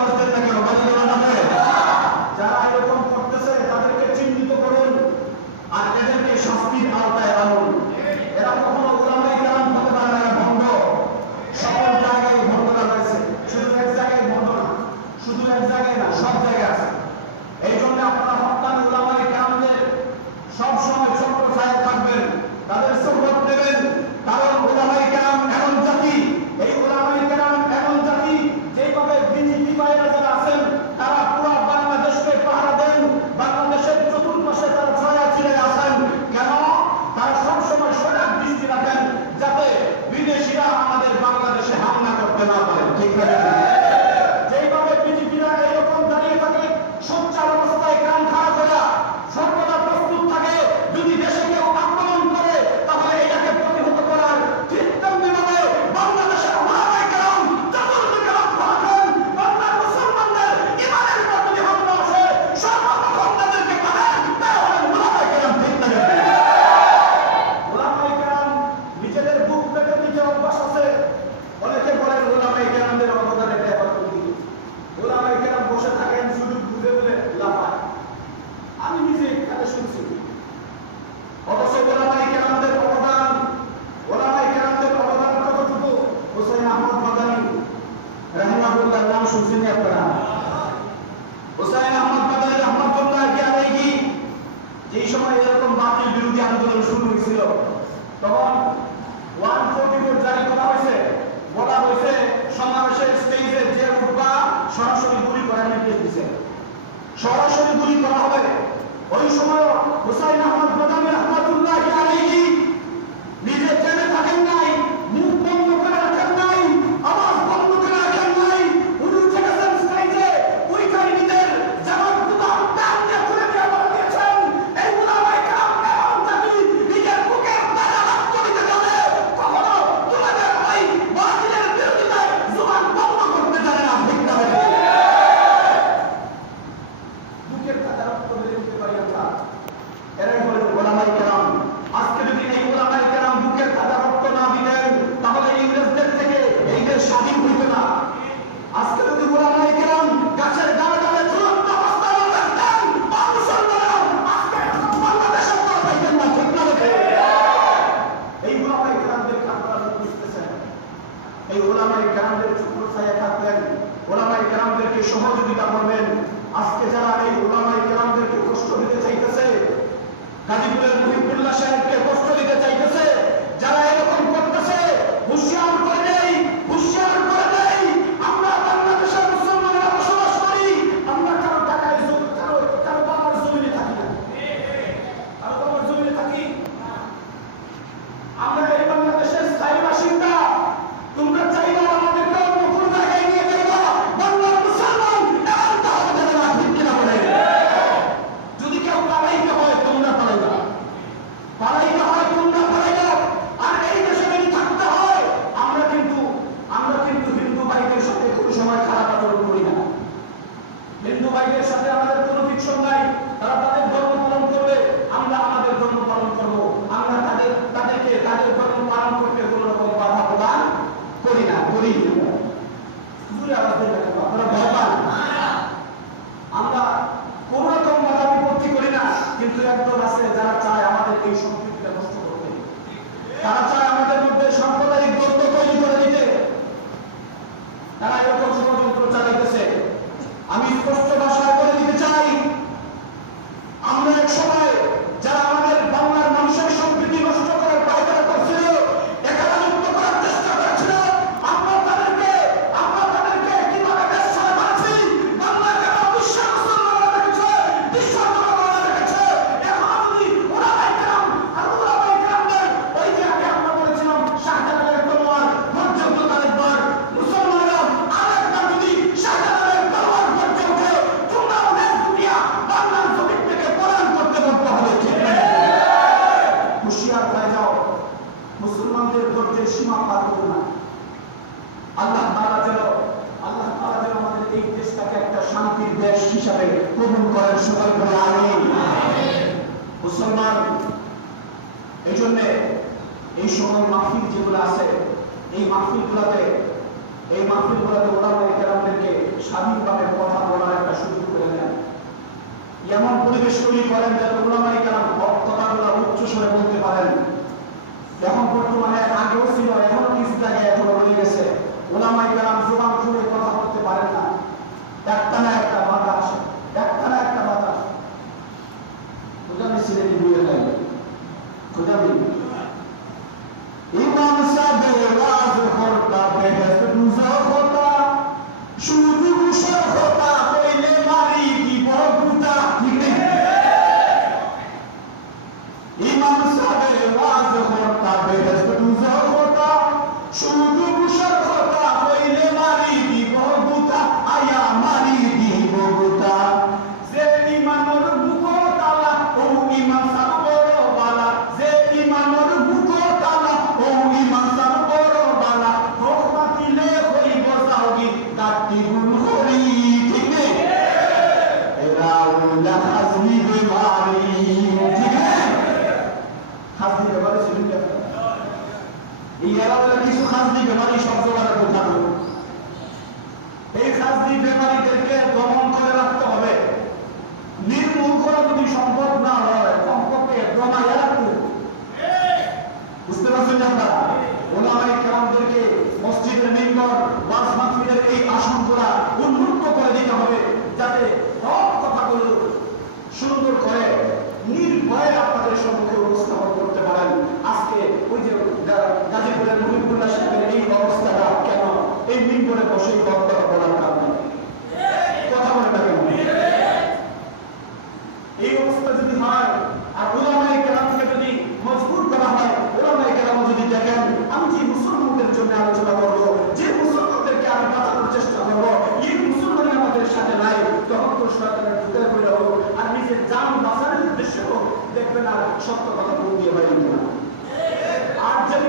আওয়াজ দেন না কেন? যারা এরকম করতেছে তাদেরকে চিহ্নিত করুন আর এদেরকে শাস্তির আওতায় আনুন। এরা কখনো উলামায়ে কেরাম হতে পারে না, ভণ্ড। সকল জায়গায় ভণ্ডরা রয়েছে, শুধু এক জায়গায় ভণ্ড না, শুধু এক জায়গায় না, সব জায়গায় আছে। এই জন্য আপনারা হক্কানি উলামায়ে কেরামদের সবসময় ছোট্ট ছায়া থাকবেন, তাদের সুহবত নেবেন। কারণ উলামায়ে কেরাম এমন জাতি, এই উলামায়ে কেরাম এমন জাতি যেভাবে বিজেপি ভাইরা যারা আছেন তারা পুরো বাংলাদেশকে পাহারা দেন, বাংলাদেশের চতুর্পাশে তারা ছায়া ছিঁড়ে আছেন। কেন? তারা সবসময় সজাগ দৃষ্টি রাখেন যাতে বিদেশিরা আমাদের বাংলাদেশে হামলা করতে না পারে। ঠিক আছে? যেভাবে বিজেপিরা এইরকম দাঁড়িয়ে থাকে সোচ্চার অবস্থায় কান খাড়া করে সর্বদা প্রস্তুত থাকে, যদি দেশে কেউ আক্রমণ করে তাহলে এটাকে প্রতিহত করার, ঠিক তেমনিভাবে বাংলাদেশের উলামায়ে কেরাম চতুর্দিকে লক্ষ্য রাখেন। বাংলার মুসলমানদের ইমানের উপর যদি হামলা আসে সর্বপ্রথম তাদেরকে পাবেন তারা হলেন উলামায়ে কেরাম। ঠিক না? উলামায়ে কেরাম নিজেদের বুক পেতে দিতে অভ্যাস আছে। অনেকে বলেন উলামায়ে কেরামদের অবদান এটা এবার করি। উলামায়ে কেরাম বসে থাকেন সুযোগ বুঝে বলে লাফায়। আমি নিজে এখানে শুনছি। অথচ উলামায়ে কেরামদের অবদান কতটুকু? হোসেন আহমদ মাদানী রাহিমাহুল্লাহ নাম শুনছেন আপনারা? হোসেন আহমদ মাদানী রাহমাতুল্লাহি আলাইহি যেই সময় এরকম বাতিল বিরোধী আন্দোলন শুরু হয়েছিল তখন 144 জারি করা হয়েছে। বলা হয়েছে সমাবেশের স্টেজে যে উঠবা সরাসরি গুলি করার নির্দেশ দিয়েছে, সরাসরি গুলি করা হবে। ওই সময় হুসাইন আহমদ মাদানী রাহমাতুল্লাহি আলাইহি নিজে জেনে থাকেন নাই, মুখ বন্ধ করে রাখেন নাই, আওয়াজ বন্ধ করে রাখেন নাই, উনি উঠে গেছেন স্টেজে, উইকারি নিজের জামার বুতাম টান দিয়ে খুলে দিয়ে বলে দিয়েছেন এই উলামায়ে কেরাম এমন জাতি নিজের বুকের তাজা রক্ত দিতে জানে, কখনো তোমাদের ওই বাতিলের বিরোধিতায় জবান বন্ধ করতে জানে না। ঠিক না? বুকের তাজা রক্ত দিতে পারি আমরা, এরাই হলেন উলামায়ে কেরাম। আজকে যদি এই উলামায়ে কেরাম বুকের তাজা রক্ত না দিতেন তাহলে ইংরেজদের থেকে এই দেশ স্বাধীন হইত না। আজকে যদি উলামায়ে কেরাম গাছের ডালে ডালে ঝুলন্ত অবস্থায় থাকতেন মুসলমানরা আজকে বাংলাদেশের পর পাইতেন না। ঠিক না? এই উলামায়ে কেরামদের আপনারা বুঝতেছেন, এই উলামায়ে কেরামদের চুপুর ছায়া থাকবেন, উলামায়ে কেরামদেরকে সহযোগিতা করবেন। আজকে যারা এই উলামায়ে কেরামদেরকে কষ্ট দিতে চাইতেছে, গাজীপুরের মুহিবুল্লাহ সাহেবকে কষ্ট দিতে চাইতেছে, যারা এরকম করতেছে, হুঁশিয়ার করে দেই, হুঁশিয়ার করে দেই। আমরা বাংলাদেশের মুসলমানরা বসবাস করি, আমরা কারো টাকায় কারো বাবার জমিনে থাকি না, কারো বাবার জমিনে থাকি। আমরা এই বাংলাদেশের স্থায়ী বাসিন্দা। তোমরা চাইলে আমাদেরকে অন্য কোনো জায়গায় নিয়ে যাইবা, বাংলার মুসলমান এমনটা হবে না। ঠিক কিনা বলে? যদি কেউ পালাইতে হয় তোমরা পালাইবা, পালাইতে হয় তোমরা পালাইবা। আর এই দেশে যদি থাকতে হয় আমরা কিন্তু হিন্দু ভাইদের সাথে কোনো সময় খারাপ আচরণ করি না। হিন্দু ভাইদের সাথে আমাদের কোনো ফিকশন নাই। তারা তাদের ধর্ম পালন করবে, আমরা আমাদের ধর্ম পালন করবো। আমরা তাদেরকে তাদের ধর্ম পালন করতে কোনো রকম বাধা প্রদান করি না, করি না। জুড়ে আওয়াজ দিয়ে রাখবো, আপনারা ভয় পান? আমরা কোন রকম বাধা বিপত্তি করি না। কিন্তু একদল আছে যারা চায় আমাদের এই সম্প্রীতিটা নষ্ট করতে, তারা চায় আমাদের মধ্যে সাম্প্রদায়িক দ্বন্দ্ব তৈরি করে দিতে। তারা এরকম ষড়যন্ত্র চালাইতেছে। আমি স্পষ্ট ভাষায় বলে দিতে চাই, আমরা এক সময় যারা আমাদের বাংলার মানুষের সম্প্রীতি নষ্ট করার পায়তারা করছিল, একালামুক্ত করার চেষ্টা করেছিল, আমরা তাদেরকে কিভাবে দেশ ছাড়া করেছি। বাংলাকে বিশ্ব মুসলমানরা দেখেছে, বিশ্ব জনগণরা দেখেছে। এখন আমি উলামায়ে কেরাম আর উলামায়ে কেরামদের ওই যে আগে আমরা বলেছিলাম শাহজালালের তলোয়ার পর্যন্ত তারেকবার, মুসলমানরা আরেকবার যদি শাহজালালের তলোয়ার পর্যন্ত তোমরা অনেক দুনিয়া বাংলার জমিন থেকে পলায়ন করতে বাধ্য হবে। ঠিক না? হুঁশিয়ার হয়ে যাও, মুসলমানদের ধৈর্যের সীমা পার করো না। আল্লাহ তাআলা যেন আমাদের এই দেশটাকে একটা শান্তির দেশ হিসাবে কবুল করেন। সবাই বলে আমিন। মুসলমান এই জন্য এই সময় মাহফিল যেগুলো আছে, এই মাহফিলগুলোতে এই মাহফিলগুলোতে ওলামায়ে কেরামদেরকে স্বাধীনভাবে কথা বলার একটা সুযোগ করে দেন, এমন পরিবেশ তৈরি করেন যাতে ওলামায়ে কেরাম কথাগুলো উচ্চ স্বরে বলতে পারেন। এখন বর্তমানে আগেও ছিল, এখনো কিছু জায়গায় এখনো রয়ে গেছে, ওলামায়ে কেরাম জবান খুলে কথা বলতে পারেন না, একটা না একটা বাধা আসে, একটা না একটা বাধা আসে। কোথাও ছেলেটি বুঝে যায় কোথাও ইমাম সাহেব ওয়াজ করতা বেহেশত দুজখ হতা, শুধু মুশর হতা কইলে মারি দিব গুতা। ইমাম সাহেব ওয়াজ করতা বেহেশত দুজখ হতা, শুধু মুশর হতা কইলে মারি দিব গুতা, আয়া মারি দিব গুতা। যে ইমানের বুক তালা ও ইমাম সাহেব বড় বালা, যে ইমানের বুক তালা ও ইমাম সাহেব বড় বালা, হোক বাতিলে হইব যাওগি কাটি গুণ করি। ঠিক নেই? এরা ওলা হাজমি বেমারি। ঠিক নেই? হাজমি বেমারি ছিল কি? এই এরা ওলা কিছু হাজমি বেমারি শব্দ দ্বারা বোঝানো। এই হাজমি বেমারিদেরকে দমন করে রাখতে হবে। নির্মূল করা যদি সম্ভব না হয়, কমপক্ষে দমাইয়া রাখতে। বুঝতে পারছেন আপনারা? ওলামায়ে কেরামদেরকে মসজিদের মিম্বর, ওয়াজ মাহফিলের এই আসনগুলা উন্মুক্ত করে দিতে হবে, যাতে সব কথাগুলো সুন্দর করে নির্ভয়ে আপনাদের সম্মুখে উপস্থাপন করতে পারেন। আজকে ওই যে গাজীপুরের মুহিবুল্লাহ সাহেবের এই অবস্থাটা কেন? এই মিম্বরে বসে বক্তব্য বলার কারণে। কথা বলে না কেন? এই অবস্থা যদি হয়, আর ওলামায়ে কেরামকে যদি মজবুর করা হয়, ওলামায়ে কেরাম যদি দেখেন আমি যে মুসলমানদের জন্য আলোচনা করবো, যে মুসলমানদেরকে আমি বাঁচানোর চেষ্টা করবো, এই মুসলমানই আমাদের সাথে নাই, তখন তো শয়তানের ভিতরে পড়ে হোক আর নিজের জান বাঁচানোর উদ্দেশ্যে হোক, দেখবেন আর সত্য কথা বল দিয়ে হয় না। আর যদি